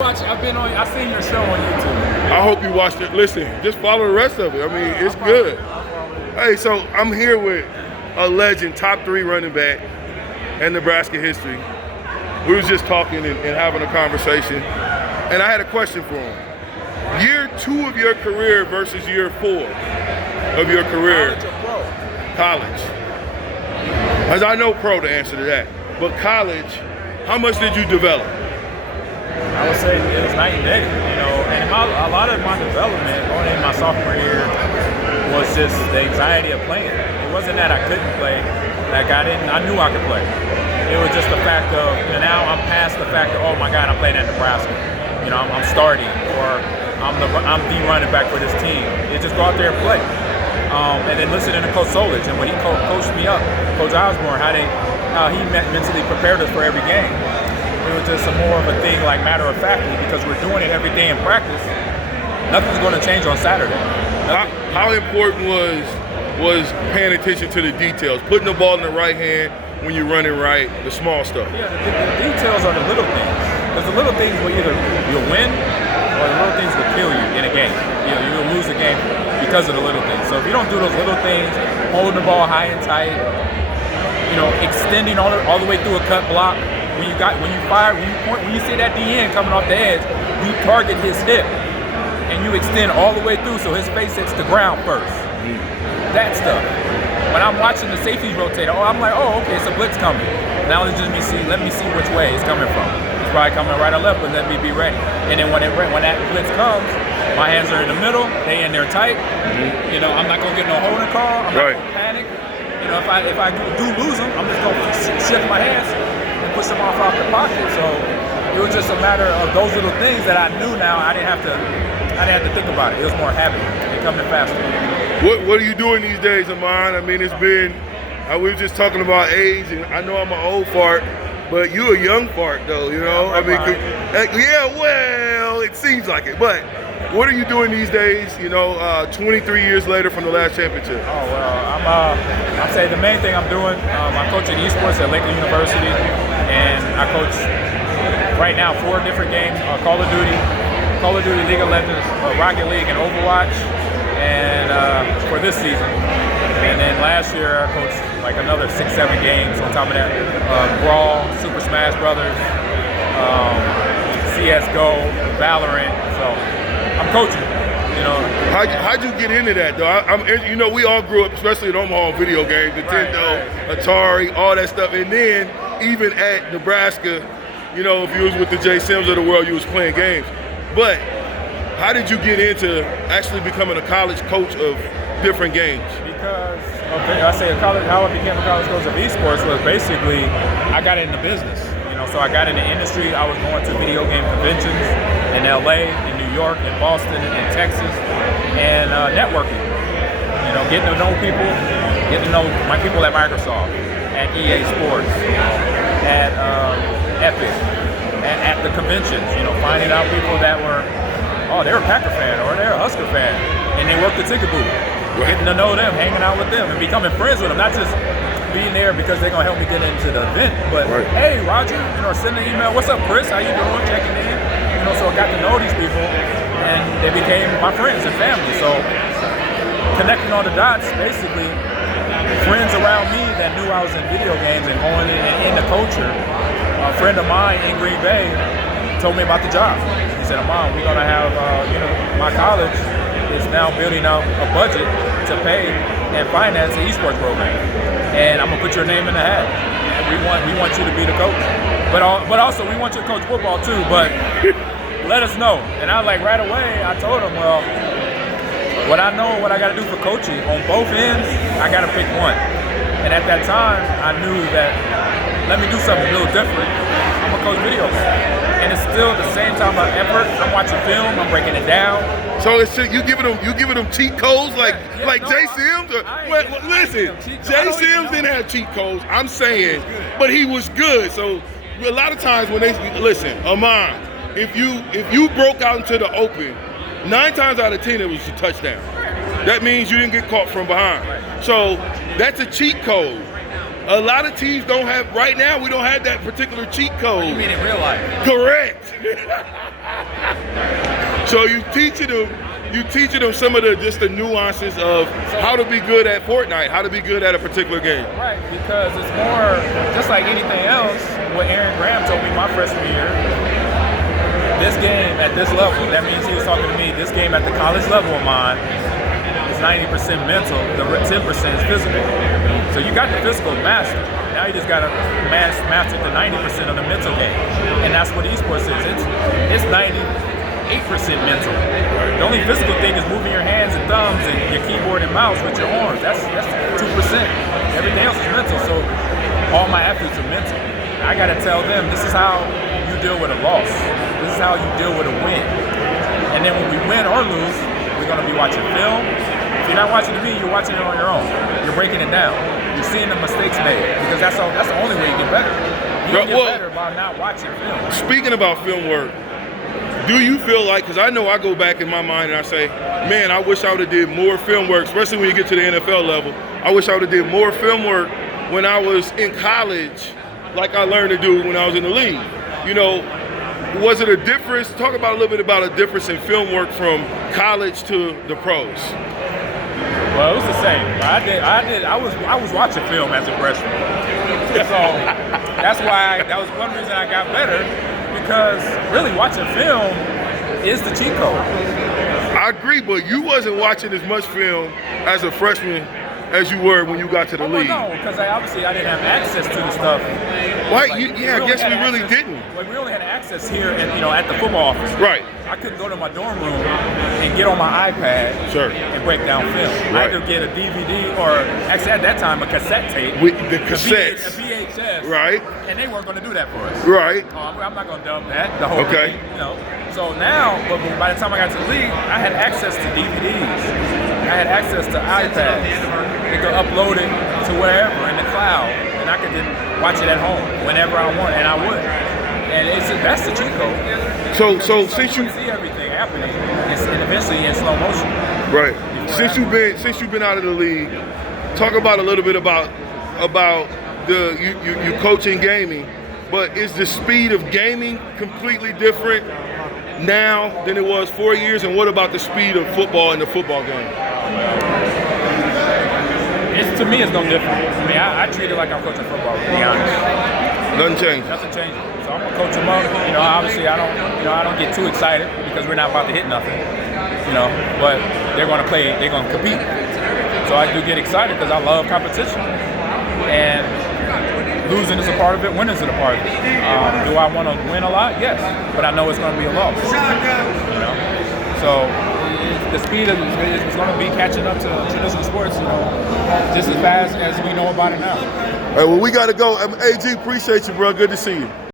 I've seen your show on YouTube. I hope you watched it. Listen, just follow the rest of it. I mean, it's good. Hey, so I'm here with a legend, top 3 running back in Nebraska history. We was just talking and having a conversation, and I had a question for him. Year 2 of your career versus year 4 of your career. College or pro? College. As I know pro the answer to that, but college, how much did you develop? I would say it was night and day, and a lot of my development going in my sophomore year was just the anxiety of playing. It wasn't that I couldn't play, I knew I could play. It was just the fact of, now I'm past the fact of, oh my God, I'm playing at Nebraska. I'm starting, or I'm the running back for this team. It just go out there and play. And then listening to Coach Solich and when he coached me up, Coach Osborne, how he mentally prepared us for every game. It was just more of a thing like matter of factly, because we're doing it every day in practice. Nothing's going to change on Saturday. How important was paying attention to the details, putting the ball in the right hand when you're running right, the small stuff? Yeah, the details are the little things. Because the little things will either you'll win or the little things will kill you in a game. You'll lose a game because of the little things. So if you don't do those little things, holding the ball high and tight, extending all the way through a cut block. When you see that DN coming off the edge, you target his hip and you extend all the way through so his face hits the ground first. That stuff. When I'm watching the safeties rotate, I'm like, okay, it's a blitz coming. Now let me see which way it's coming from. It's probably coming right or left, but let me be ready. And then when that blitz comes, my hands are in the middle, they in there tight. I'm not gonna get no holding call. I'm not gonna panic. If I do lose them, I'm just gonna shift my hands and push them off the pocket. So it was just a matter of those little things that I knew now. I didn't have to think about it. It was more habit and coming faster. What are you doing these days, Ahman? I mean, it's been, we were just talking about age, and I know I'm an old fart, but you a young fart though, I mean, well, it seems like it, but what are you doing these days, 23 years later from the last championship? Oh, well, I'd say the main thing I'm doing, I coach at Esports at Lakeland University, and I coach right now 4 different games, Call of Duty, League of Legends, Rocket League, and Overwatch, and for this season. And then last year I coached like another 6-7 games on top of that. Brawl, Super Smash Brothers, CSGO, Valorant, so I'm coaching. How'd you get into that though? We all grew up, especially in Omaha, video games, Nintendo, Atari, all that stuff, and then even at Nebraska, if you was with the Jay Sims of the world, you was playing games. But how did you get into actually becoming a college coach of different games? Because how I became a college coach of esports was basically I got into business. So I got in the industry. I was going to video game conventions in LA, in New York, in Boston, in Texas, and networking. Getting to know people, getting to know my people at Microsoft, at EA Sports, at Epic, at the conventions. Finding out people that were, they're a Packer fan or they're a Husker fan, and they work the ticket booth. Getting to know them, hanging out with them, and becoming friends with them, not just being there because they're gonna help me get into the event, but hey, Roger, send an email. What's up, Chris? How you doing? Checking in. So I got to know these people, and they became my friends and family. So connecting all the dots, basically, friends around me that knew I was in video games and going in the culture. A friend of mine in Green Bay told me about the job. He said, Ahman, we're gonna have, my college is now building out a budget to pay and finance the esports program. And I'm gonna put your name in the hat. We want you to be the coach, but also we want you to coach football too. But let us know. And I right away. I told him, well, what I know, what I got to do for coaching on both ends, I got to pick one. And at that time, I knew that let me do something a little different. I'm gonna coach video games, and it's still the same time of effort. I'm watching film. I'm breaking it down. So it's you giving them cheat codes like Jay Sims? Listen, Jay Sims didn't have cheat codes. I'm saying, but he was good. So a lot of times when they listen, Ahman, if you broke out into the open, 9 times out of 10 it was a touchdown. That means you didn't get caught from behind. So that's a cheat code. A lot of teams don't have, right now we don't have that particular cheat code. You mean in real life? Correct. So you teaching them some of the nuances of how to be good at Fortnite, how to be good at a particular game. Right, because it's more just like anything else. What Aaron Graham told me my freshman year. This game at this level, that means he was talking to me. This game at the college level of mine is 90% mental. The 10% is physical. So you got the physical mastered. Now you just got to master the 90% of the mental game, and that's what esports is. It's 98% mental. The only physical thing is moving your hands and thumbs and your keyboard and mouse with your arms. That's 2%. Everything else is mental. So all my athletes are mental. I got to tell them this is how you deal with a loss. This is how you deal with a win. And then when we win or lose, we're going to be watching film. If you're not watching the video, you're watching it on your own. You're breaking it down. You're seeing the mistakes made because that's the only way you get better. You don't get better by not watching film. Speaking about film work, do you feel like, because I know I go back in my mind and I say, man, I wish I would have did more film work, especially when you get to the NFL level. I wish I would have did more film work when I was in college, like I learned to do when I was in the league. You know, was it a difference? Talk about a little bit about a difference in film work from college to the pros. Well, it was the same. I was watching film as a freshman. So that was one reason I got better, because really watching film is the cheat code. I agree, but you wasn't watching as much film as a freshman as you were when you got to the league. No, because obviously I didn't have access to the stuff. Right? Like, I guess we really didn't. Like, we only had access here, at the football office. Right. I couldn't go to my dorm room and get on my iPad and break down film. Right. I had to get a DVD, or actually at that time a cassette tape. With the cassettes. A VHS. Right. And they weren't going to do that for us. Right. I'm not going to dump that. The whole thing. So now, but by the time I got to the league, I had access to DVDs. I had access to iPads. They could upload it to wherever in the cloud, and I could then watch it at home whenever I want, and I would. And that's the cheat code. So since you see everything happening, and eventually in slow motion. Right. Since you've been out of the league, talk about a little bit about you coaching gaming, but is the speed of gaming completely different now than it was 4 years? And what about the speed of football in the football game? To me, it's no different. I mean, I treat it like I'm coaching football, to be honest. Nothing changed. Nothing changed. So I'm gonna coach them up. Obviously I don't get too excited because we're not about to hit nothing. But they're gonna play. They're gonna compete. So I do get excited because I love competition. And losing is a part of it. Winning is a part of it. Do I want to win a lot? Yes. But I know it's gonna be a loss. So the speed is going to be catching up to traditional sports, just as fast as we know about it now. All right, well, we got to go. AG, appreciate you, bro. Good to see you.